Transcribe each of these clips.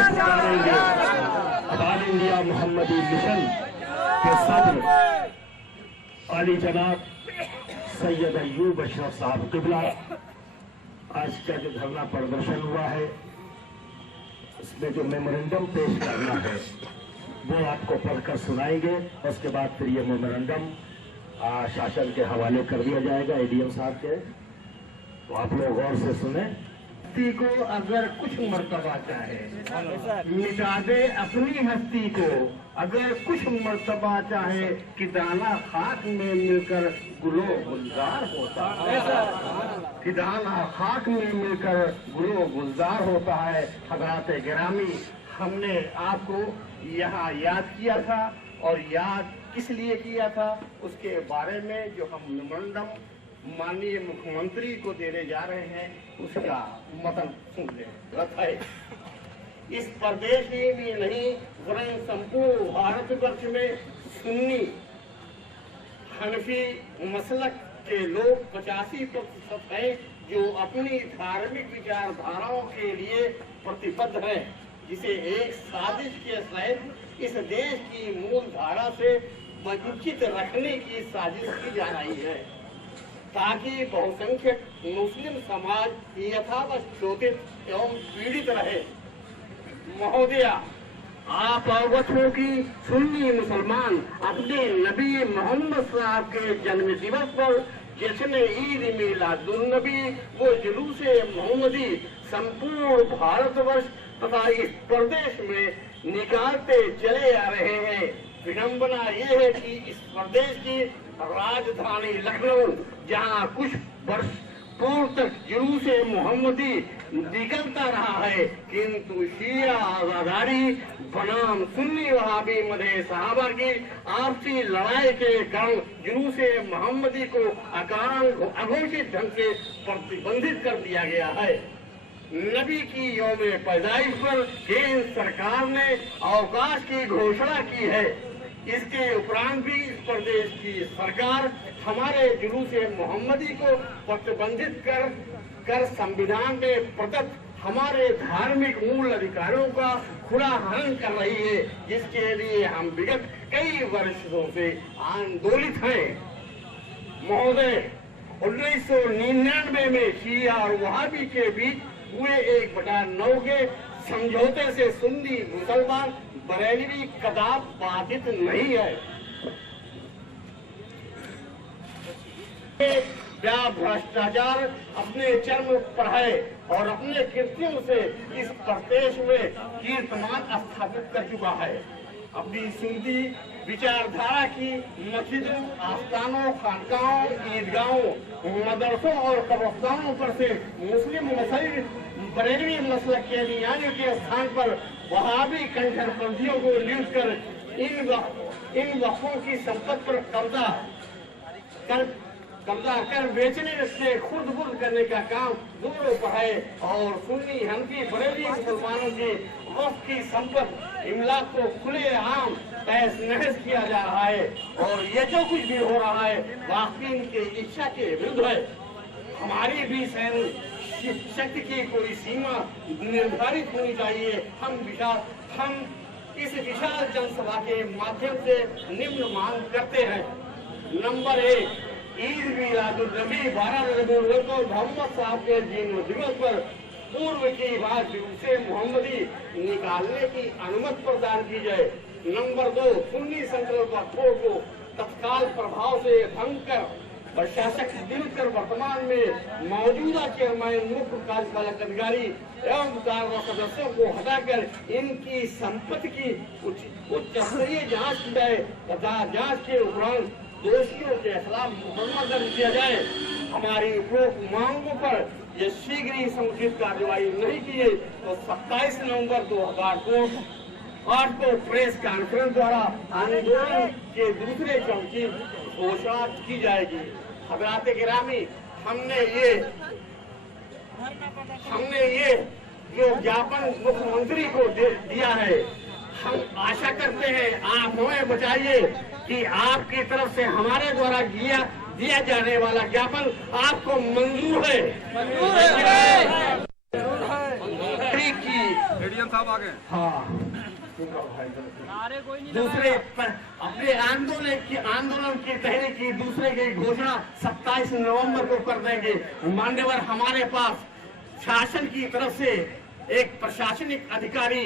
जबरदस्त करेंगे। All India मोहम्मदी mission के सदर अली जनाब सैयद अयूब अशरफ साहब किबला, आज का जो धरना प्रदर्शन हुआ है उसमें जो मेमोरेंडम पेश करना है वो आपको पढ़कर सुनाएंगे। उसके बाद फिर ये मेमोरेंडम शासन के हवाले कर दिया जाएगा एडीएम साहब के, तो आप लोग गौर से सुने। हस्ती को अगर कुछ मर्तबा चाहे मिटा दे अपनी हस्ती को, अगर कुछ मर्तबा चाहे कि दाना खाक में मिलकर गुलो गुलजार होता है, कि दाना खाक में मिलकर गुलो गुलजार होता है। हज़रात गिरामी, हमने आपको यहाँ याद किया था और याद किस लिए किया था उसके बारे में जो हम मेमोरेंडम माननीय मुख्यमंत्री को देने जा रहे हैं उसका मतन सुन ले। इस प्रदेश में नहीं वरन संपूर्ण भारतवर्ष में सुन्नी हनफी मसलक के लोग 85% हैं जो अपनी धार्मिक विचारधाराओं के लिए प्रतिबद्ध हैं, जिसे एक साजिश के तहत इस देश की मूल धारा से वंचित रखने की साजिश की जा रही है, ताकि बहुसंख्यक मुस्लिम समाज यथावत शोषित एवं पीड़ित रहे। महोदया, आप अवगत हो कि सुन्नी मुसलमान अपने नबी मोहम्मद साहब के जन्म दिवस पर जश्न ईद मिलादुन्नबी वो जुलूस मोहम्मदी संपूर्ण भारतवर्ष तथा इस प्रदेश में निकालते चले आ रहे हैं। विडंबना ये है कि इस प्रदेश की राजधानी लखनऊ, जहां कुछ वर्ष पूर्व तक जुलूस मोहम्मदी निकलता रहा है, किंतु शिया आजादारी बनाम सुन्नी वहाबी मदे सहाबा की आपसी लड़ाई के कारण जुलूस मोहम्मदी को अघोषित ढंग से प्रतिबंधित कर दिया गया है। नबी की यौम पैदाइश पर केंद्र सरकार ने अवकाश की घोषणा की है। इसके उपरांत भी इस प्रदेश की सरकार हमारे जुलूस मोहम्मदी को प्रतिबंधित कर संविधान में प्रदत्त हमारे धार्मिक मूल अधिकारों का खुला हनन कर रही है, जिसके लिए हम विगत कई वर्षों से आंदोलित हैं। महोदय, 1999 में शिया और वहाबी के बीच हुए 1/9 के समझौते से सुन्नी मुसलमान बरेलवी कदाप बाधित नहीं है। भ्रष्टाचार अपने चरम पर है और अपने कृत्यों से इस प्रदेश में कीर्तिमान स्थापित कर चुका है। अपनी सुन्नी विचारधारा की मस्जिदों, आस्थानों, खानकाहों, ईदगाहों, मदरसों और कब्रिस्तानों पर से मुस्लिम मसजिद बरेलवी मसलक के नियानियों के स्थान पर वहाबी कंकड़बंदियों को नियुक्त कर इन वक्फों की संपत्ति पर कब्जा कर बेचने से खुर्द-बुर्द करने का काम जोरों पर है और सुन्नी हनफी बरेलवी मुसलमानों की वक्फ की संपत्ति इमलाक को खुले आम तहस नहस किया जा रहा है और ये जो कुछ भी हो रहा है वाक़ईन के इच्छा के विरुद्ध है। हमारी भी शक्ति की कोई सीमा निर्धारित होनी चाहिए। हम इस विशाल जनसभा के माध्यम से निम्न मांग करते हैं। नंबर 1, ईद मिलादुन्नबी 12 रबीउल अव्वल मोहम्मद साहब के जन्म दिवस पर पूर्व की बात जुलूसे मोहम्मदी निकालने की अनुमति प्रदान की जाए। नंबर 2, सुन्नी संकल्प वक्फों को तत्काल प्रभाव से भंग कर प्रशासक नियुक्त कर वर्तमान में मौजूदा चेयरमैन, मुख्य कार्यपालक अधिकारी एवं कार्यवाहक सदस्यों को हटाकर इनकी संपत्ति की उच्च स्तरीय जाँच की जाए तथा जाँच के उपरांत दोषियों के खिलाफ मुकदमा दर्ज किया जाए। हमारी उपरोक्त मांगों पर यह शीघ्र ही समुचित कार्यवाही नहीं की गई तो 27 नवंबर 2008 को प्रेस कॉन्फ्रेंस द्वारा आंदोलन के दूसरे चरण की घोषणा की जाएगी। हज़रात गिरामी, हमने ये जो ज्ञापन मुख्यमंत्री को दिया है, हम आशा करते हैं आप हमें बताइए कि आपकी तरफ से हमारे द्वारा दिया जाने वाला ज्ञापन आपको मंजूर है? एडीएम साहब आ गए। हाँ, दूसरे अपने आंदोलन की तहरीक की दूसरे की घोषणा 27 नवंबर को कर देंगे। मान्यवर, हमारे पास शासन की तरफ से एक प्रशासनिक अधिकारी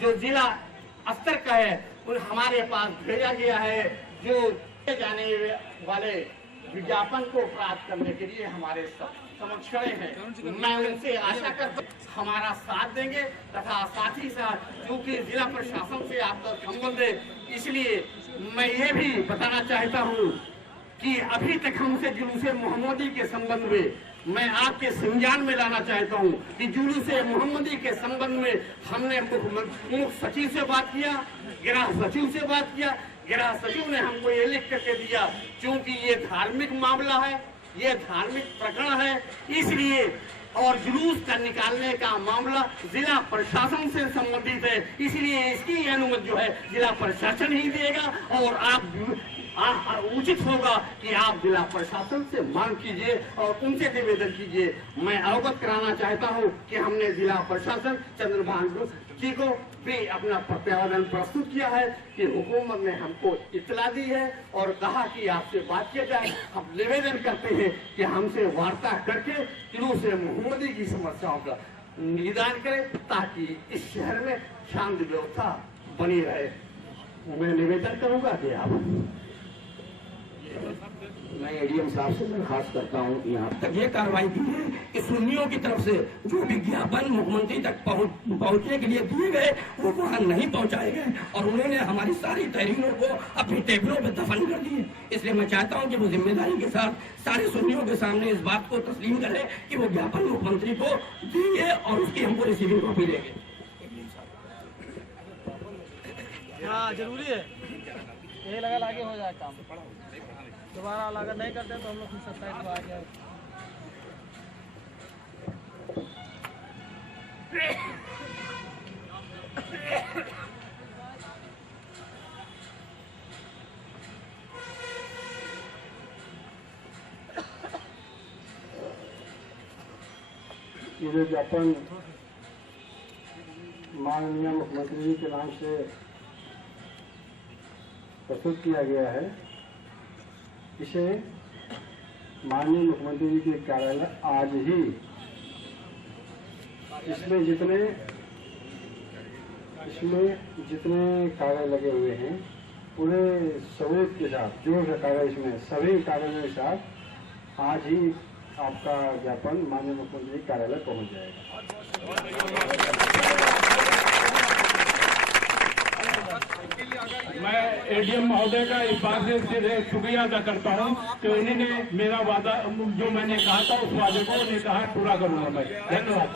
जो जिला स्तर का है, उन हमारे पास भेजा गया है, जो जाने वाले विज्ञापन को प्राप्त करने के लिए हमारे समक्ष खड़े हैं। मैं उनसे आशा करता हूं हमारा साथ देंगे तथा साथ ही साथ क्योंकि जिला प्रशासन से आपका संबंध है, इसलिए मैं ये भी बताना चाहता हूँ कि अभी तक हमसे जुलूस मोहम्मदी के संबंध में मैं आपके संज्ञान में लाना चाहता हूँ कि जुलूस मोहम्मदी के संबंध में हमने मुख्य सचिव से बात किया, गृह सचिव से बात किया। गृह सचिव ने हमको ये लिख करके दिया, क्योंकि ये धार्मिक मामला है, ये धार्मिक प्रकरण है, इसलिए और जुलूस का निकालने का मामला जिला प्रशासन से संबंधित है, इसलिए इसकी अनुमति जो है जिला प्रशासन ही देगा। और आप उचित होगा कि आप जिला प्रशासन से मांग कीजिए और उनसे निवेदन कीजिए। मैं अवगत कराना चाहता हूं कि हमने जिला प्रशासन चंद्रभान जी को भी अपना प्रतिवेदन प्रस्तुत किया है कि हुकूमत ने हमको इत्तला दी है और कहा कि आपसे बात किया जाए। हम निवेदन करते हैं कि हमसे वार्ता करके जुलूस मोहम्मदी की समस्याओं का निदान करें ताकि इस शहर में शांति व्यवस्था बनी रहे। मैं निवेदन करूंगा कि आप मैं एडीएम साहब से दरखास्त करता हूँ यहाँ तक ये कार्रवाई की है कि सुन्नियों की तरफ से जो विज्ञापन मुख्यमंत्री तक पहुँचने के लिए दिए गए वो वहाँ नहीं पहुँचाए गए और उन्होंने हमारी सारी तहरीरों को अपनी टेबलों पर दफन कर दिए। इसलिए मैं चाहता हूँ कि वो जिम्मेदारी के साथ सारे सुन्नियों के सामने इस बात को तस्लीम करें कि वो ज्ञापन मुख्यमंत्री को देंगे और उसकी हमको रिसीविंग कॉपी देंगे। हाँ जरूरी है, यही लगा आगे हो जाए काम। दोबारा अगर नहीं करते तो हम लोग फिर 27 को आ जाए। ये ज्ञापन माननीय मुख्यमंत्री जी के नाम से प्रस्तुत किया गया है, इसे माननीय मुख्यमंत्री जी के कार्यालय आज ही इसमें जितने कागज लगे हुए हैं पूरे सबूत के साथ, जो कागज इसमें सभी कागजों के साथ आज ही आपका ज्ञापन माननीय मुख्यमंत्री कार्यालय पहुंच जाएगा। मैं एडीएम महोदय का इस बात से शुक्रिया अदा करता हूँ कि उन्होंने मेरा वादा जो मैंने कहा था उस वादे को उन्हें कहा पूरा करूंगा मैं। धन्यवाद।